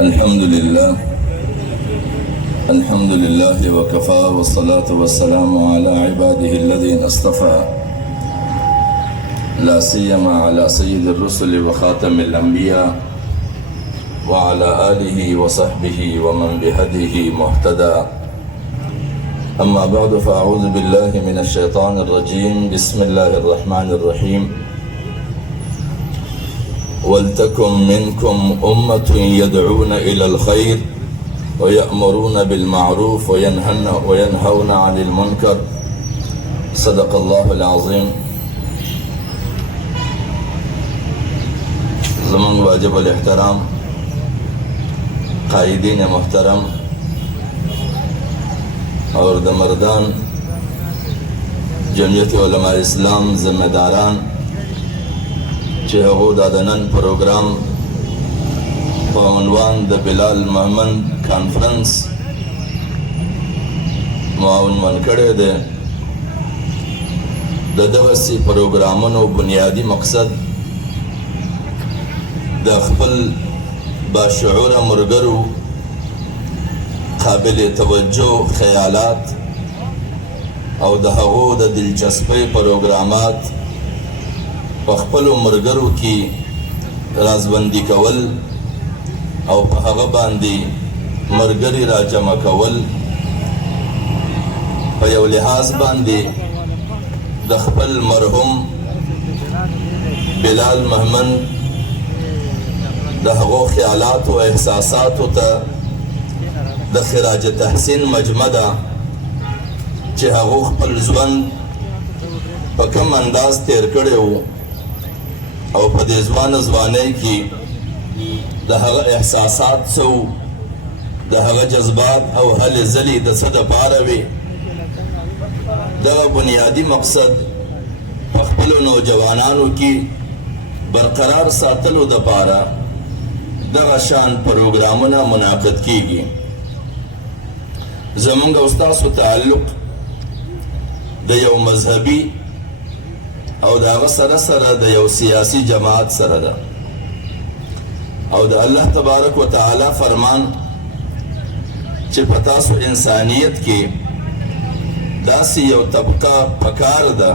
الحمد لله وكفى والصلاة والسلام على عباده الذين اصطفى لا سيما على سيد الرسل وخاتم الأنبياء وعلى آله وصحبه ومن بهديه مهتدى. أما بعد فأعوذ بالله من الشيطان الرجيم. بسم الله الرحمن الرحيم. ولتكن منكم أمة يدعون إلى الخير ويأمرون بالمعروف وينهون عن المنكر. صدق الله العظيم. زمن واجب الاحترام قائدین محترم اور د مردان جمعیت علماء اسلام ذمہ داران چې هغو دا د نن پروګرام په عنوان د بلال محمد کانفرنس عنوان کړی دی. د دغسې پروګرامونو بنیادي مقصد د خپل باشعور مرګرو قابل توجه خیالات او د هغو د دلچسپۍ پروګرامات په خپلو مرګرو کې رازبندي کول او په هغه باندې مرګري راجمع کول په یو لحاظ باندې د خپل مرحوم بلال محمد د هغو خیالات او احساساتو ته د خراج تحسین مجمع ده چې هغو خپل ژوند په کوم انداز تیر کړی و او په دې ځوانۍ کې د هغه احساسات څه و، د هغه جذبات او هلې ځلې د څه دپاره وې. دغه بنیادي مقصد په خپلو نوجوانانو کې برقرار ساتلو دپاره دغه شان پروګرامونه منعقد کیږي. زمونږ او ستاسو تعلق د یو مذهبي او د هغه سره سره د یو سیاسي جماعت سره ده او د الله تبارک و تعالی فرمان چې په تاسو انسانیت کې داسې یو طبقه پکار ده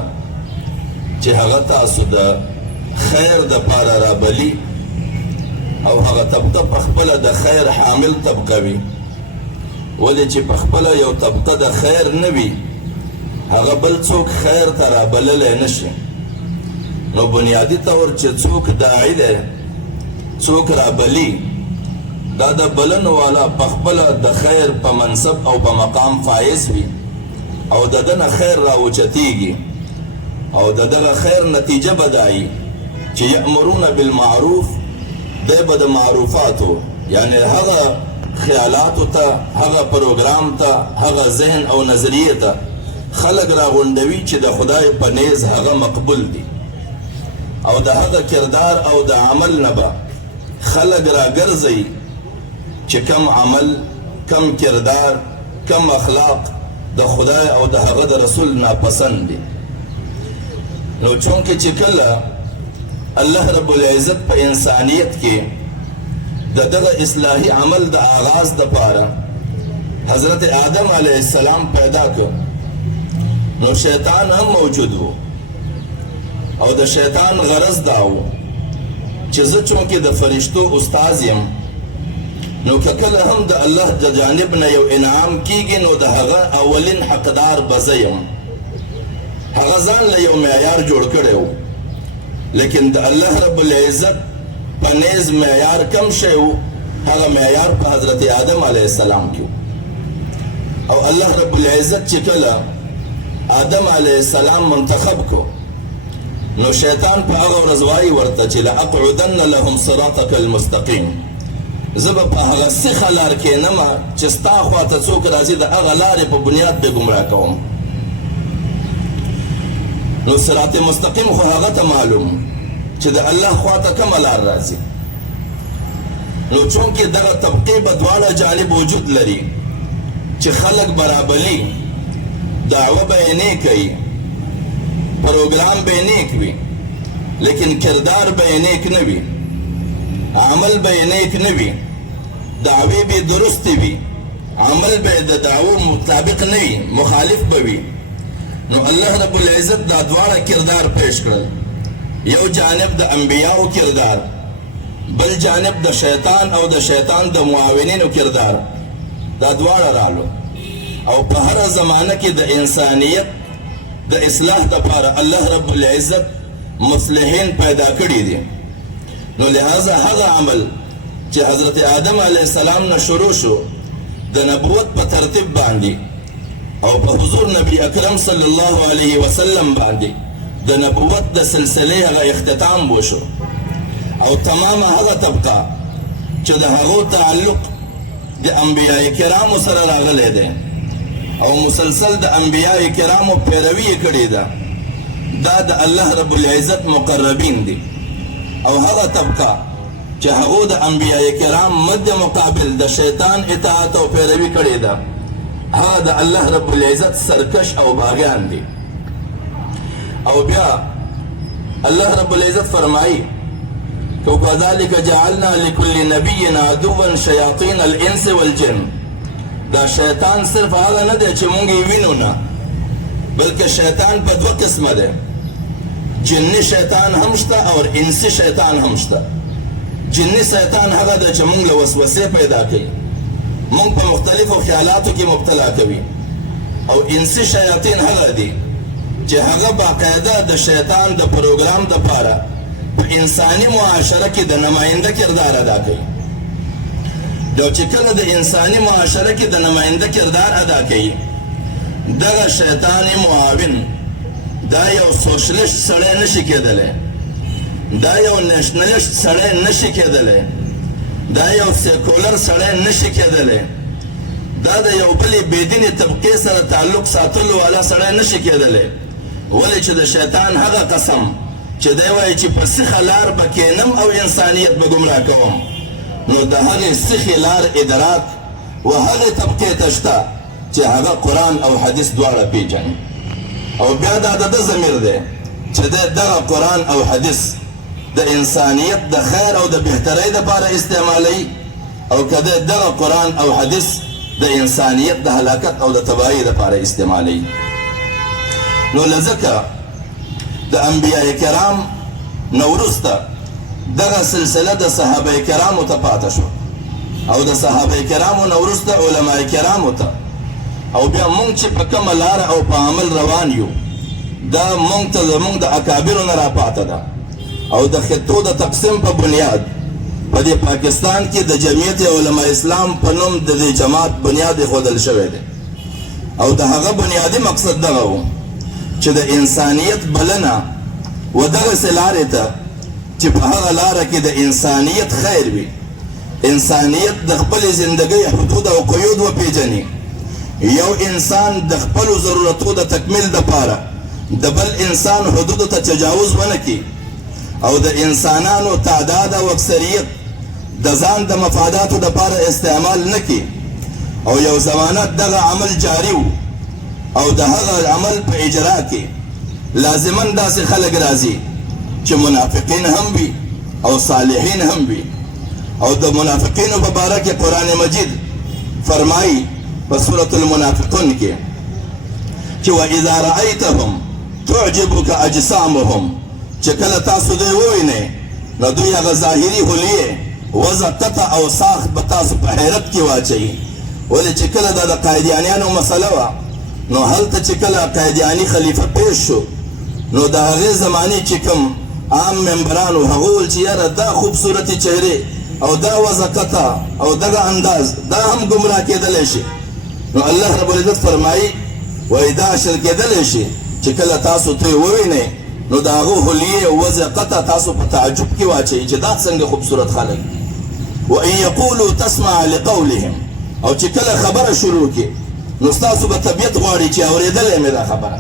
چې هغه تاسو د خیر دپاره رابلي او هغه طبقه په خپله د خیر حامل طبقه وي. ولې چې په خپله یو طبقه د خیر نه وي هغه بل څوک خیر ته رابللی نشي. نو بنیادي طور چې څوک داعي دی څوک رابلي دا د بلنو والا په خپله د خیر په منصب او په مقام فایز وي او د ده نه خیر راوچتیږي او د دغه خیر نتیجه به دا وي چې یأمرون بالمعروف دی به د معروفاتو یعنی هغه خیالاتو ته هغه پروګرام ته هغه ذهن او نظریې ته خلک راغونډوي چې د خدای په نیز هغه مقبول دي او د هغه کردار او د عمل نه به خلک راګرځي چې کم عمل کم کردار کم اخلاق د خدای او د هغه د رسول ناپسند دي. نو چونکې چې کله الله رب العزت په انسانیت کې د دغه اصلاحي عمل د آغاز دپاره حضرت آدم علیه السلام پیدا کړ نو شیطان هم موجود و او د شیطان غرض دا و چې زه چونکې د فرشتو استاذ یم نو که کله هم د الله د جانب نه یو انعام کیږي نو د هغه اولین حقدار به زه یم. هغه ځان له یو معیار جوړ کړی و لیکن د الله رب العزت په نیز معیار کم شی و هغه معیار په حضرت آدم علیه السلام کې او الله رب العزت چې کله آدم علیه السلام منتخب کو نو شیطان په هغه ورځ وایي ورته چې لأقعدن لهم صراطک المستقیم، زه به په هغه سیخه لار کښېنمه چې ستا خواته څوک راځي د هغه لارې په بنیاد به ګمراه کوم. نو صراط مستقیم خو هغه ته معلوم چې د الله خواته کومه لار راځي. نو چونکې دغه طبقې به دواړه جانب وجود لري چې خلک برابري دعوه به یې نیک کوي پروګرام به یې نیک وي لیکن کردار به یې نیک نه وي عمل به یې نیک نه وي دعوی به درست وي، عمل به د دعوو مطابق نه وي، مخالف به وي، نو الله رب العزت دا دواړه کردار پیش کړل. یو جانب د انبیاو کردار، بل جانب د شیطان او د شیطان د معاونینو کردار. دا دواړه رالو او په هر زمانه کې د انسانیت د اصلاح دپاره الله رب العزت مصلحین پیدا کړي دي. نو لہذا هغه عمل چې حضرت آدم علیه السلام نه شروع شو د نبوت په ترتیب باندې او په حضور نبی اکرم صلی الله علیه وسلم باندې د نبوت د سلسلې هغه اختتام وشو او تمام هغه طبقه چې د هغو تعلق د انبیاء کرامو سره راغلی دی او مسلسل د انبیاء کرامو پیروي یې کړې ده، دا د الله رب العزت مقربین دي. او هغه طبقه چې هغو د انبیاء کرام مد مقابل د شیطان اطاعت او پیروي کړې ده، هغه د الله رب العزت سرکش او باغیان دي. او بیا الله رب العزت فرمایي وَكَذَلِكَ جَعَلْنَا لِكُلِّ نَبِيٍّ عَدُوًّا شَيَاطِينَ الْإِنسِ وَالْجِنِّ. دا شیطان صرف هغه نه دی چې مونږ یې وینو نه، بلکې شیطان په دوه قسمه دی، جنی شیطان هم شته او انسی شیطان هم شته. جنی شیطان هغه دی چې مونږ له وسوسې پیدا کوي، مونږ په مختلفو خیالاتو کې مبتلا کوي. او انسی شیاطین هغه دي چې هغه باقاعده د شیطان د پروګرام دپاره په انساني معاشره کې د نماینده کردار ادا کوي. او چې کله د انساني معاشره کې د نماینده کردار ادا کوي، دغه شیطان معاون دا یو سوشلیست سړی نشي کېدلی، دا یو نیشنلیست سړی نشي کېدلی، دا یو سیکولر سړی نشي کېدلی، دا د یو بلې بېدینې طبقې سره تعلق ساتلو والا سړی نشي کېدلی. ولې چې د شیطان هغه قسم چې دی وایي چې په سیخه لار به کینم او انسانیت به ګمراه کوم، نو د هغې سیخې لار ادراک و هغې طبقې ته شته چې هغه قرآن او حدیث دواړه پیژني. او بیا دا د ده ضمیر دی چې دی دغه قرآن او حدیث د انسانیت د خیر او د بهترۍ دپاره استعمالوي، او که دی دغه قرآن او حدیث د انسانیت د هلاکت او د تباهۍ دپاره استعمالوي. نو لذکه د انبیاء کرام نه وروسته دغه سلسله د صحابه کرامو ته پاته شو، او د صحابه کرامو نه وروسته علماء کرامو ته. او بیا مونږ چې په کومه لاره او په عمل روان یو، دا مونږ ته زمونږ د اکابرو نه راپاته ده. او د خطو د تقسیم په بنیاد په دې پاکستان کې د جمعیت علماء اسلام په نوم د دې جماعت بنیاد ایښودل شوی دی. او د هغه بنیادي مقصد دغه و چې د انسانیت بلنه و دغسې لارې ته چې په هغه لاره کې د انسانیت خیر وي، انسانیت د خپلې زندګۍ حدود او قیود وپېژني، یو انسان د خپلو ضرورتو د تکمیل دپاره د بل انسان حدودو ته تجاوز ونه کړي، او د انسانانو تعداد او اکثریت د ځان د مفاداتو دپاره استعمال نه کړي. او یو زمانه دغه عمل جاري و، او د هغه عمل په اجرا کې لازماً داسې خلک راځي چې منافقین هم وي او صالحین هم وي. او د منافقینو په باره کې قرآن مجید فرمایي په سورة المنافقون کې چې وَإِذَا رَأَيْتَهُمْ تُعْجِبُكَ أَجْسَامُهُم، چې کله تاسو دوی ووینئ نو دوی هغه ظاهري حلیې وضع قطع او ساخت به تاسو په حیرت کې واچوي. ولې چې کله دا د قایدیانیانو مسله وه، نو هلته چې کله قایدیاني خلیفه پیش شو، نو د هغې زمانې چې کوم عام ممبرانو هغه وویل چې یاره دا خوبصورتې چهرې او دا وضع قطع او دغه انداز دا هم ګمراه کېدلی شي. نو الله رب العزت فرمایي وایي دا اشر کېدلی شي چې کله تاسو ته یې ووینئ نو د هغو حلیې او وضع قطع تاسو په تعجب کې واچوي چې دا څنګه خوبصورت خلک. وان یقولوا تسمع لقولهم، او چې کله خبره شروع کړي نو ستاسو به طبیعت غواړي چې اورېدلی مې دا خبره،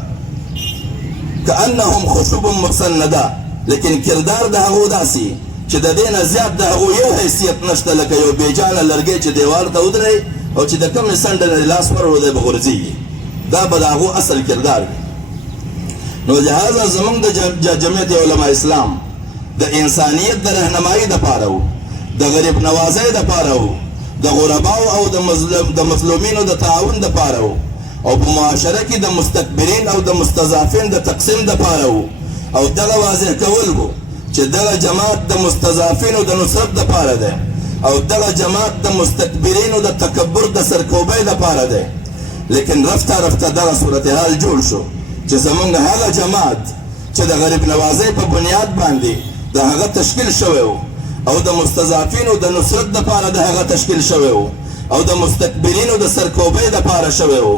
کأنهم خشب مسنده، لیکن کردار د هغو داسې چې د دې نه زیات د هغو یو حیثیت نشته لکه یو بېجانه لرګی چې دیوال ته ودرئ او چې د کومې څنډه نه لاس ور دی به غورځېږي. دا به د هغو اصل کردار وي. نو لهذا زمونږ د جمعیت علماء اسلام د انسانیت د رهنمایي دپاره و، د غریب نوازۍ دپاره و، د غرباو او د مظلومینو د تعاون دپاره و او په معاشره کې د مستکبرین او د مستضعفین د تقسیم دپاره و او دغه واضح کول و چې دغه جماعت د مستضعفینو د نصرت دپاره دی او دغه جماعت د مستکبرینو د تکبر د سرکوبۍ دپاره دی. لیکن رفته رفته دغه صورتحال جوړ شو چې زمونږ هغه جماعت چې د غریب نوازۍ په بنیاد باندې د هغه تشکیل شوی و او د مستضعفینو د نصرت دپاره د هغه تشکیل شوی و او د مستکبرینو د سرکوبۍ دپاره شوی و،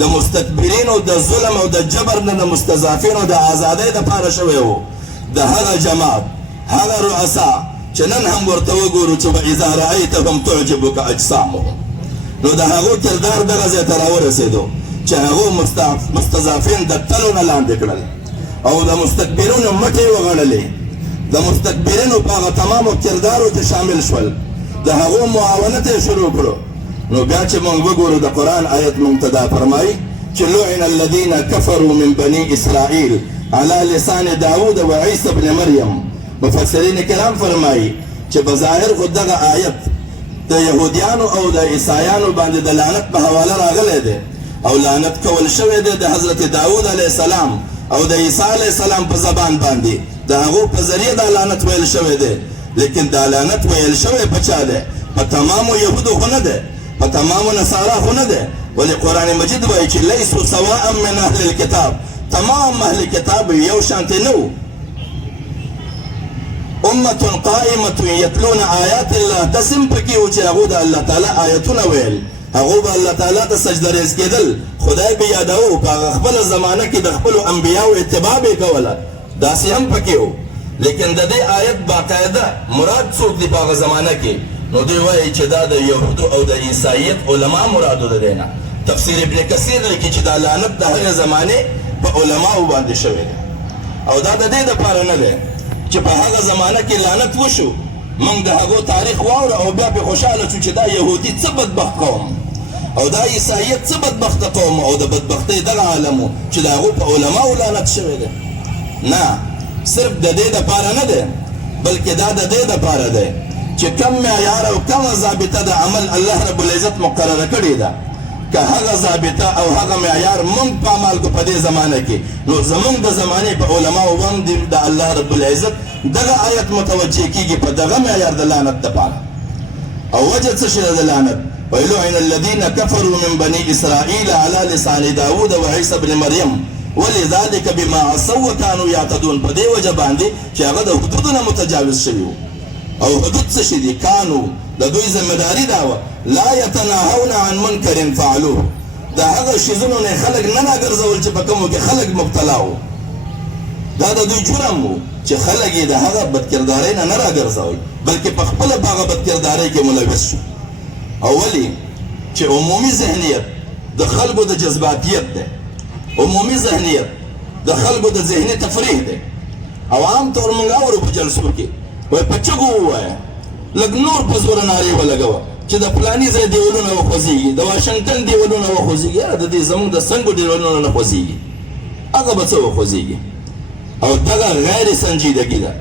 د مستکبرینو د ظلم او د جبر نه د مستضعفینو د ازادۍ دپاره شوی و. د هغه جماعت هغه رؤسا چې نن هم ورته وګورو چې واذا رأیتهم تعجبک اجسامهم، نو د هغو کردار دغه ځای ته راورسېدو چې هغو مستضعفین د تلو نه لاندې کړل او د مستکبرینو مټې وغړلې، د مستکبرینو په هغه تمامو کردارو کې شامل شول، د هغو معاونت یې شروع کړو. نو بیا چې موږ وګورو د قرآن آیت موږ ته دا فرمایي چې لعن الذین کفروا من بني اسرائیل على لسان داود و عیسی ابن مریم. مفسرین کرام فرمایي چې بظاهر خو دغه آیت د یهودیانو او د عیسایانو باندې د لعنت په حواله راغلی دی او لعنت کول شوی دی د حضرت داود علیه السلام او د عیسی علیه السلام په زبان باندې د هغو په ذریعه دا لعنت ویل شوی دی. لیکن دا لعنت ویل شوی په چا دی؟ په تمامو یهودو خو نه دی، په تمامو نصارا خو نه دی، ولې قرآن مجید وایي چې لیسو سواء من اهل الکتاب، تمام اهل کتاب یو شانتې نه وو. امة قائمة یتلون آیات الله، داسې پکې و چې هغو د الله تعالی آیتونه ویل، هغو به الله تعالی ته سجده ریز کېدل، خدای به یادوه، په هغه خپله زمانه کې د خپلو انبیاو اتباع به یې کوله، داسې هم پکې و. لیکن د دې آیت باقاعده مراد څوک دی په هغه زمانه کې؟ نو دوی وایي چې دا د یهودو او د عیسایت علما مرادو د دی نه. تفسیر ابن کثیر لیکي چې دا لعنت د هغې زمانې په علماو باندې شوی دی او دا د دې دپاره نه دی چې په هغه زمانه کې لعنت وشو موږ د هغو تاریخ واوره او بیا پرې خوشحاله شو چې دا یهودي څه بدبخت قوم او دا عیسایت څه بدبخته قوم او د بدبختۍ دغه عالم و چې د هغو په علماو لعنت شوی دی. نه، صرف د دې دپاره نه دی بلکې دا د دې دپاره دی چې کم معیار او کمه ضابطه د عمل الله رب العزت مقرره کړې ده، که هغه ضابطه او هغه معیار موږ په عمل کو په دې زمانه کې، نو زموږ د زمانې په علماو باندې د الله رب العزت دغه آیت متوجه کیږي په دغه معیار د لعنت دپاره. او وجه څه شی د لعنت؟ ولعن الذین کفروا من بني اسرائیل على لسان داود و عیسی ابن مریم ولذلك بما عصوا وكانوا يعتدون. په دې وجه باندې چې هغه د حدودو نه متجاوز شوي وو. او حدود څه شي دي؟ کانو، د دوی ذمهداري دا وه لا یتناهون عن منکر فعلوه، د هغه شیزونو نه خلک نه راګرځول چې په کومو کې خلک مبتلا وو. دا د دوی جرم وو چې خلک یې د هغه بدکردارۍ نه راګرځول بلکې په خپله په هغه بدکردارۍ کې ملوث شو. او ولې چې عمومي ذهنیت د خلکو د جذباتیت دی، عمومي ذهنیت د خلکو د ذهني تفریح دی. او عام طور موږ اورو په جلسو کې وایي په چغو ووایه، لږ نور په زوره نارې ولګوه چې د فلاني ځای دیوالونه وخوځېږي، د واشنګټن دیوالونه وخوځېږي. یاره د دې زموږ د سنګو دیوالونه نه خوځېږي، هغه به څه وخوځېږي؟ او دغه غیر سنجیدګي ده،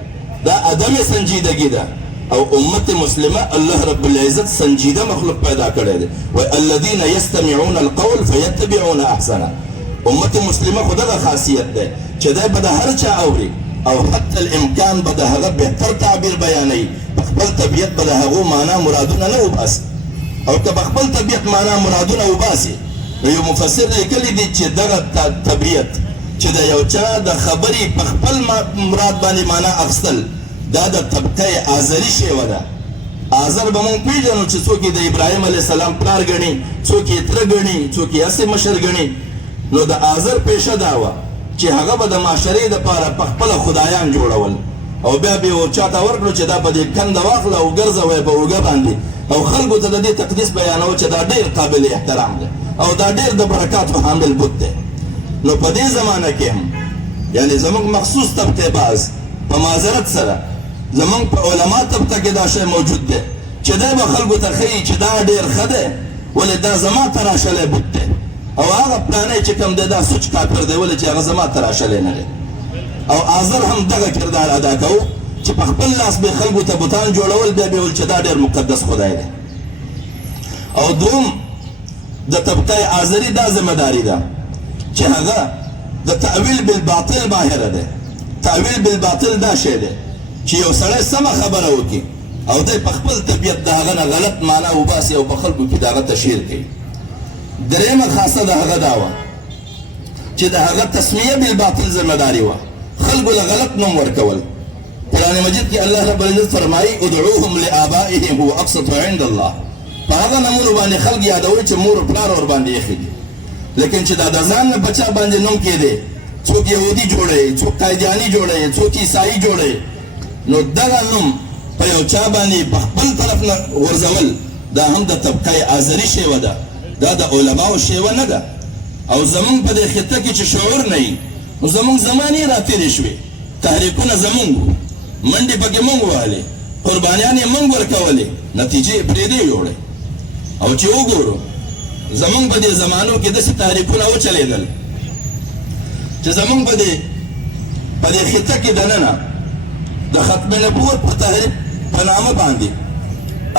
دا عدم سنجیدګي ده. او امت مسلمه الله رب العزت سنجیده مخلوق پیدا کړی دی. وایي الذین یستمعون القول فیتبعون احسنه. امت مسلمه خو دغه خاصیت دی چې دی به د هر چا اوري او حتی الامکان به د هغه بهتر تعبیر بیانوي، په خپل طبیعت به د هغو معنا مرادونه نه وباسي. او که په خپل طبیعت معنا مرادونه وباسي، نو یو مفسر لیکلی دی چې دغه طبیعت چې د یو چا د خبرې په خپل مراد باندې معنا اخیستل، دا د طبقه آزري شیوه ده. آزر به مونږ پېژنو چې څوک یې د ابراهیم علیه السلام پلار ګڼي، څوک یې تره ګڼي، څوک یې هسې مشر ګڼي. نو د آزر پیشه دا وه چې هغه به د معاشرې دپاره په خپله خدایان جوړول او بیا به یې چاته ورکړو چې دا په دې کنده واخله او ګرځوی په اوږه باندې او خلکو ته د دې تقدیس بیانوه چې دا ډېر قابل احترام دی او دا ډېر د برکاتو حامل بت دی. نو په دې زمانه کې هم یعنې زموږ مخصوص طبقې باز په معذرت سره زمونږ په علما طبقه کې دا شی موجود دی چې دی به خلکو ته ښیي چې دا ډېر ښه دی، ولې دا زما تراشلی بت دی، او هغه پلانی چې کوم دی دا سوچ کافر دی، ولې چې هغه زما تراشلی نه دی. او آزر هم دغه کردار ادا کوو چې په خپل لاس به خلکو ته بتان جوړول، بیا به ویل چې دا ډېر مقدس خدای دی. او دوم د طبقه آزری دا ذمہداری ده چې هغه د تعویل بالباطل ماهر ده. تعویل بالباطل دا شی ده چې یو سړی سمه خبره وکړي او دی په خپل طبیعت د هغه نه غلط معنا وباسي او په خلکو کې د هغه تشهیر کوي. درېیمه خاصه د هغه دا وه چې د هغه تسمیه بالباطل ذمہداري وه، خلکو له غلط نوم ورکول. قرآن مجید کې الله رب العزت فرمایي ادعوهم لآبائهم هو اقسط عند الله. په هغه نومونو باندې خلک یادوي چې مور او پلار ورباندې ایښي دي، لیکن چې دا د ځان نه بچا باندې نوم کېدی، څوک یهودي جوړوي، څوک قایدیاني جوړوي، څوک عیسایي جوړوي، نو دغه نوم په یو چا باندې په خپل طرف نه غورځول دا هم د طبقه آزري شیوه ده، دا د علماو شیوه نه ده. او زمونږ په دې خطه کې چې شعور نه وي نو زمونږ زمانې راتېرې شوې، تحریکونه زمونږ وو، منډې پکې مونږ وهلې، قربانیان یې مونږ ورکولې، نتیجې یې پرېدې یوړې. او چې وګورو زمونږ په دې زمانو کې داسې تحریکونه وچلېدل چې زمونږ په دې خطه کې دننه د ختم نبوت په تحریک په نامه باندې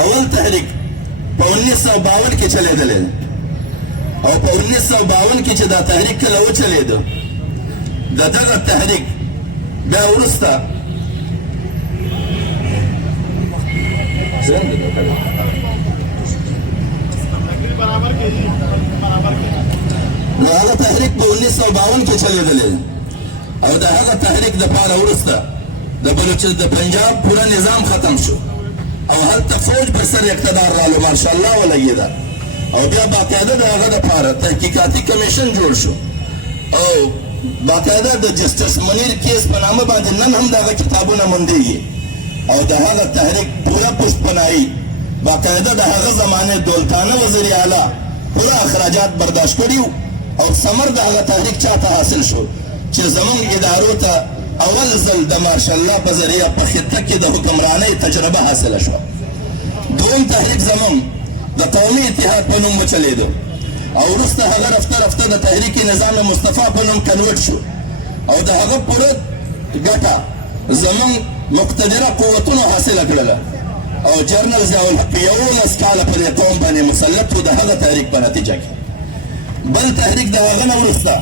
اول تحریک په 1952 کې چلېدلی او په 1952 کې چې دا تحریک کله وچلېده د دغه تحریک بیا وروسته نو هغه تحریک په 1952 کې چلېدلی او د هغه تحریک دپاره وروسته د پنجاب پوره نظام ختم شو او هلته فوج پر سر اقتدار رالو، ماشاءالله ولګېده. او بیا باقاعده د هغه دپاره تحقیقاتي کمیشن جوړ شو او باقاعده د جسټس منیر کیس په نامه باندې نن هم د هغه کتابونه موندېږي او د هغه تحریک پوره پشتپنایي باقاعده د هغه زمانې دولتانه وزیر اعلی پوره اخراجات برداشت کړي او ثمر د هغه تحریک چاته حاصل شو چې زمونږ ادارو ته اول ځل د مارشالله په ذریعه په خطه کې د حکمرانۍ تجربه حاصله شوه. دوم تحریک زمونږ د قومي اتحاد په نوم وچلېده او وروسته هغه رفته رفته د تحریک نظام مصطفی په نوم کنورټ شو او د هغه پوره ګټه زمونږ مقتدره قوتونو حاصله کړله او جنرال ضیاء الحق 11 کاله په دې قوم باندې مسلط و د هغه تحریک په نتیجه کې. بل تحریک د هغه نه وروسته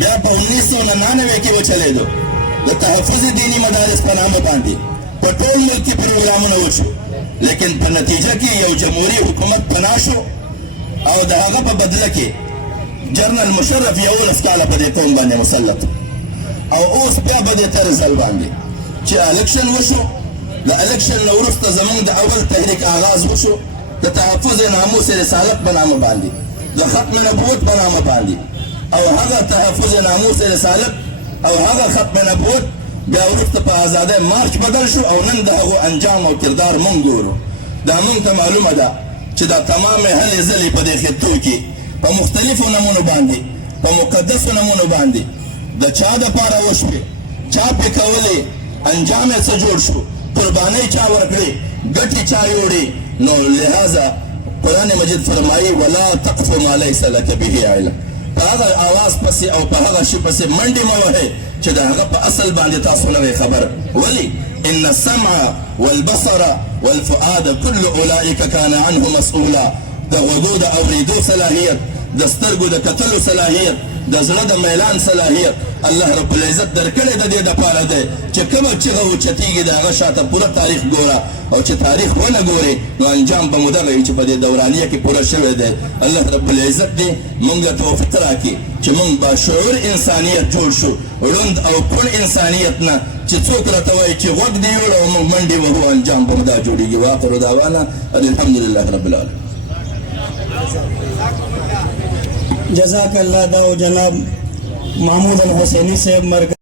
بیا په 1999 کې وچلېدو د تحفظ دینی مدارس په نامه باندې په ټول ملک کې پروګرامونه وشو، لیکن په نتیجه کې یو جمهوري حکومت پناه شو او د هغه په بدله کې جنرال مشرف 11 کاله په دې قوم باندې مسلط او اوس بیا په دې طرز باندې چې الکشن وشو، د الکشن نه وروسته زمونږ د اول تحریک آغاز وشو د تحفظ ناموس رسالت په نامه باندې، د ختم نبوت په نامه باندې او هغه تحفظ ناموس رسالت او هغه ختم نبوت بیا وروسته په ازادۍ مارچ بدل شو او نن د هغو انجام او کردار مونږ ګورو. دا مونږ ته معلومه ده چې دا تمامې هلې ځلې په دې خطو کې په مختلفو نمونو باندې په مقدسو نمونو باندې د چا دپاره وشوې، چا پې کولې، انجام یې څه جوړ شو، قربانۍ چا ورکړې، ګټې چا یوړې. نو لہذا قرآن مجید فرمایي ولا تقف ما لیس لک به علم، په هغه آواز پسې او په هغه شي پسې منډې مه وهئ چې د هغه په اصل باندې تاسو نه وئ خبر. ولې ان السمع والبصر والفؤاد كل اولئک کان عنه مسؤولا. د غوږو د اورېدو صلاحیت، د سترګو د کتلو صلاحیت، د زړه د میلان صلاحیت الله رب العزت درکړی د دې دپاره دی چې کومه چغه اوچتېږي د هغه شاته پوره تاریخ ګوره او چې تاریخ ونه ګورې نو انجام به مو دغه وي چې په دې دورانیه کې پوره شوی دی. الله رب العزت دې موږ ته توفیق راکړي چې موږ باشعور انسانیت جوړ شو، ړوند او کوڼ انسانیت نه چې څوک راته وایي چې غوږ دې یوړ او موږ منډې وهو انجام به مو دا جوړېږي. واخر دعوانا الحمدلله رب العالمین. جزاک اللہ. دا جناب محمود الحسینی صاحب مرکز